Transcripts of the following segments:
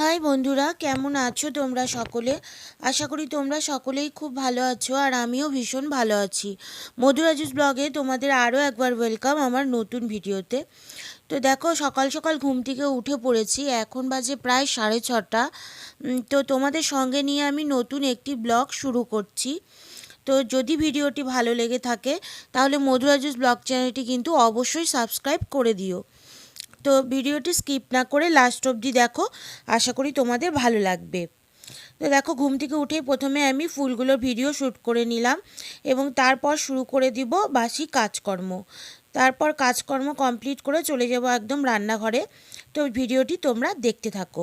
High বন্ধুরা, কেমন আছো তোমরা সকলে? আশা করি তোমরা সকলেই খুব ভালো আছো আর আমিও ভীষণ ভালো আছি। মধুরাজুস ব্লগে তোমাদের আরও একবার ওয়েলকাম আমার নতুন ভিডিওতে। তো দেখো, সকাল সকাল ঘুম থেকে উঠে পড়েছি, এখন বাজে প্রায় 6:30। তো তোমাদের সঙ্গে নিয়ে আমি নতুন একটি ব্লগ শুরু করছি। তো যদি ভিডিওটি ভালো লেগে থাকে তাহলে মধুরাজুস ব্লগ চ্যানেলটি কিন্তু অবশ্যই সাবস্ক্রাইব করে দিও। তো ভিডিওটি স্কিপ না করে লাস্ট অবধি দেখো, আশা করি তোমাদের ভালো লাগবে। তো দেখো, ঘুম থেকে উঠেই প্রথমে আমি ফুলগুলোর ভিডিও শ্যুট করে নিলাম এবং তারপর শুরু করে দিব বাসি কাজকর্ম। তারপর কাজকর্ম কমপ্লিট করে চলে যাব একদম রান্নাঘরে। তো ভিডিওটি তোমরা দেখতে থাকো।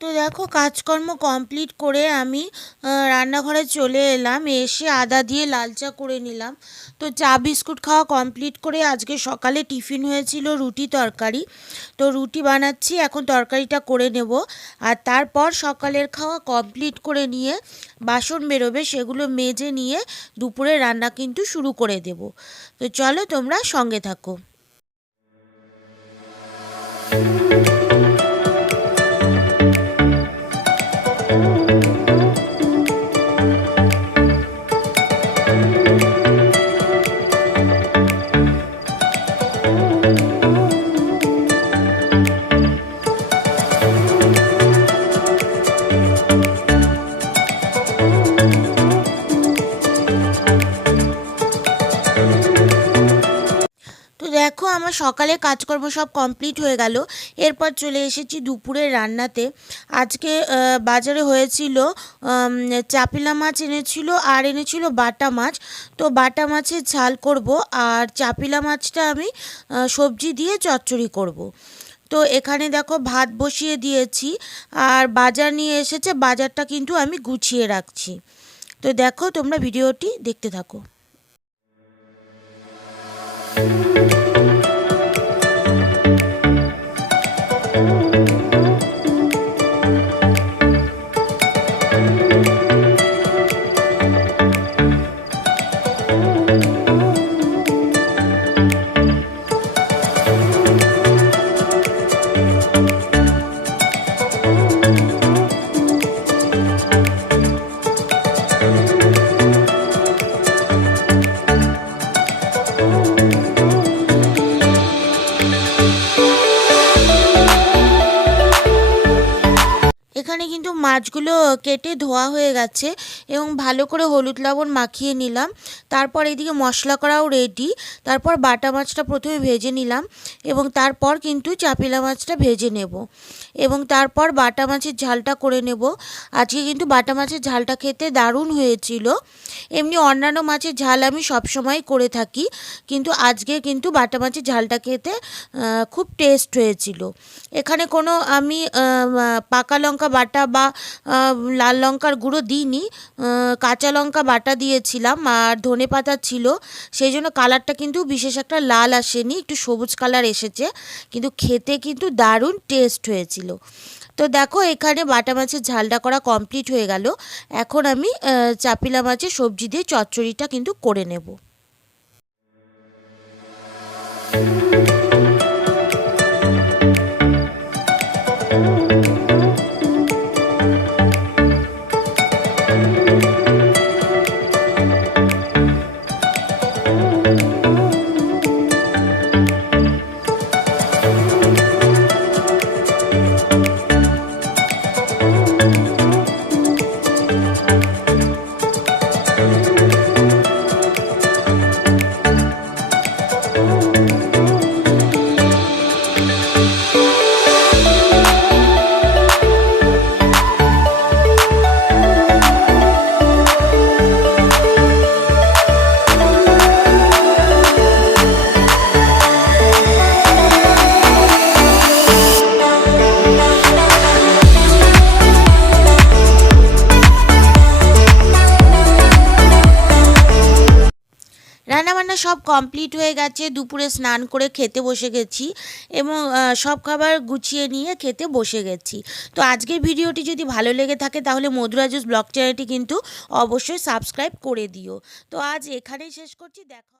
তো দেখো, কাজকর্ম কমপ্লিট করে আমি রান্নাঘরে চলে এলাম, এসে আদা দিয়ে লাল চা করে নিলাম। তো চা বিস্কুট খাওয়া কমপ্লিট করে আজকে সকালে টিফিন হয়েছিল রুটি তরকারি। তো রুটি বানাচ্ছি, এখন তরকারিটা করে নেব। আর তারপর সকালের খাওয়া কমপ্লিট করে নিয়ে বাসন বেরোবে, সেগুলো মেজে নিয়ে দুপুরে রান্না কিন্তু শুরু করে দেব। তো চলো তোমরা সঙ্গে থাকো। তো দেখো, আমার সকালে কাজকর্ম সব কমপ্লিট হয়ে গেল। এরপর চলে এসেছি দুপুরের রান্নাতে। আজকে বাজারে হয়েছিল চাপিলা মাছ এনেছিল আর এনেছিল বাটা মাছ। তো বাটা মাছের ঝাল করব আর চাপিলা মাছটা আমি সবজি দিয়ে চচ্চড়ি করব। তো এখানে দেখো, ভাত বসিয়ে দিয়েছি আর বাজার নিয়ে এসেছে, বাজারটা কিন্তু আমি গুছিয়ে রাখছি। তো দেখো, তোমরা ভিডিওটি দেখতে থাকো। এখানে কিন্তু মাছগুলো কেটে ধোয়া হয়ে গেছে এবং ভালো করে হলুদ লবণ মাখিয়ে নিলাম। তারপর এইদিকে মশলা করাও রেডি। তারপর বাটা মাছটা প্রথমে ভেজে নিলাম এবং তারপর কিন্তু চাপিলা মাছটা ভেজে নেব এবং তারপর বাটা মাছের ঝালটা করে নেব। আজকে কিন্তু বাটা মাছের ঝালটা খেতে দারুণ হয়েছিল। এমনি অন্যান্য মাছের ঝাল আমি সবসময় করে থাকি, কিন্তু আজকে কিন্তু বাটা মাছের ঝালটা খেতে খুব টেস্ট হয়েছিল। এখানে কোনো আমি পাকা লঙ্কা বাটা বা লাল লঙ্কার গুঁড়ো দিইনি, কাঁচা লঙ্কা বাটা দিয়েছিলাম আর ধনে পাতা ছিল, সেই জন্য কালারটা কিন্তু বিশেষ একটা লাল আসেনি, একটু সবুজ কালার এসেছে, কিন্তু খেতে কিন্তু দারুণ টেস্ট হয়েছিল। তো দেখো, এখানে বাটা মাছের ঝালটা করা কমপ্লিট হয়ে গেল। এখন আমি চাপিলা মাছের সবজি দিয়ে চচ্চড়িটা কিন্তু করে নেব। রান্নাবান্না সব কমপ্লিট হয়ে গেছে, দুপুরে স্নান করে খেতে বসে গেছি এবং সব খাবার গুছিয়ে নিয়ে খেতে বসে গেছি। তো আজকের ভিডিওটি যদি ভালো লেগে থাকে তাহলে মধুরাজুস ব্লগ চ্যানেলটি কিন্তু অবশ্যই সাবস্ক্রাইব করে দিও। তো আজ এখানেই শেষ করছি, দেখা